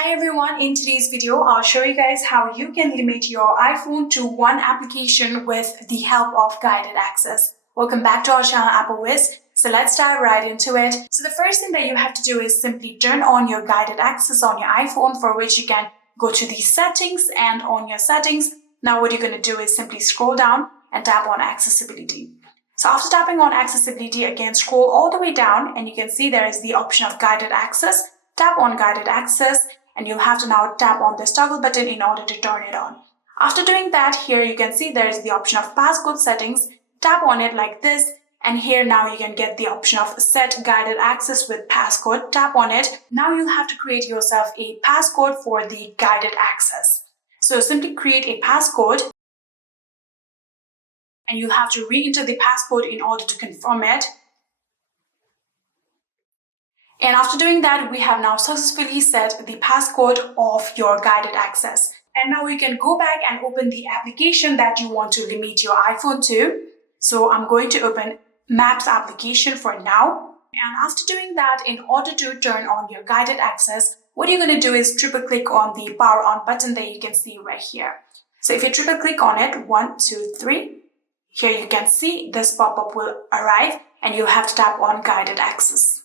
Hi everyone, in today's video, I'll show you guys how you can limit your iPhone to one application with the help of guided access. Welcome back to our channel Apple Whiz. So let's dive right into it. So the first thing that you have to do is simply turn on your guided access on your iPhone, for which you can go to the settings, and on your settings, now what you're going to do is simply scroll down and tap on accessibility. So after tapping on accessibility, again scroll all the way down and you can see there is the option of guided access. Tap on guided access and you'll have to now tap on this toggle button in order to turn it on. After doing that, here you can see there is the option of passcode settings. Tap on it like this, and here now you can get the option of set guided access with passcode. Tap on it. Now you'll have to create yourself a passcode for the guided access. So simply create a passcode and you'll have to re-enter the passcode in order to confirm it. And after doing that, we have now successfully set the passcode of your guided access. And now you can go back and open the application that you want to limit your iPhone to. So I'm going to open Maps application for now. And after doing that, in order to turn on your guided access, what you're going to do is triple click on the power on button that you can see right here. So if you triple click on it, 1, 2, 3, here you can see this pop-up will arrive and you'll have to tap on guided access.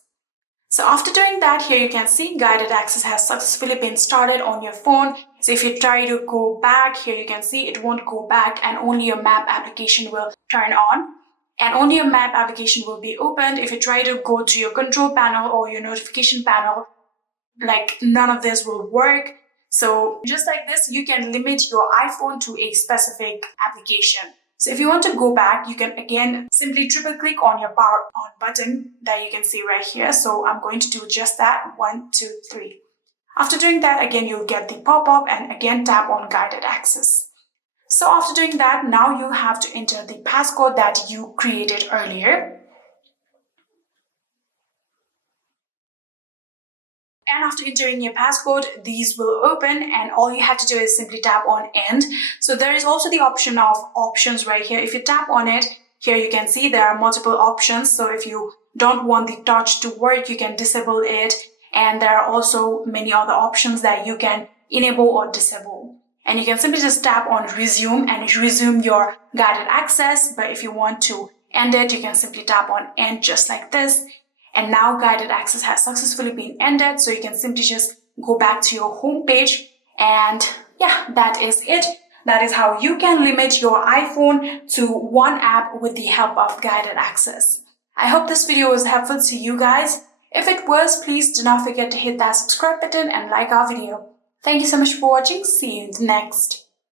So after doing that, here you can see guided access has successfully been started on your phone. So if you try to go back, here you can see it won't go back and only your map application will turn on. And only your map application will be opened. If you try to go to your control panel or your notification panel, like none of this will work. So just like this, you can limit your iPhone to a specific application. So if you want to go back, you can again simply triple click on your power on button that you can see right here. So I'm going to do just that, 1, 2, 3. After doing that, again, you'll get the pop-up and again tap on guided access. So after doing that, now you have to enter the passcode that you created earlier. And after entering your passcode, these will open and all you have to do is simply tap on end. So there is also the option of options right here. If you tap on it, here you can see there are multiple options. So if you don't want the touch to work, you can disable it. And there are also many other options that you can enable or disable. And you can simply just tap on resume and it resume your guided access. But if you want to end it, you can simply tap on end just like this. And now guided access has successfully been ended. So you can simply just go back to your home page. And yeah, that is it. That is how you can limit your iPhone to one app with the help of guided access. I hope this video was helpful to you guys. If it was, please do not forget to hit that subscribe button and like our video. Thank you so much for watching. See you in the next.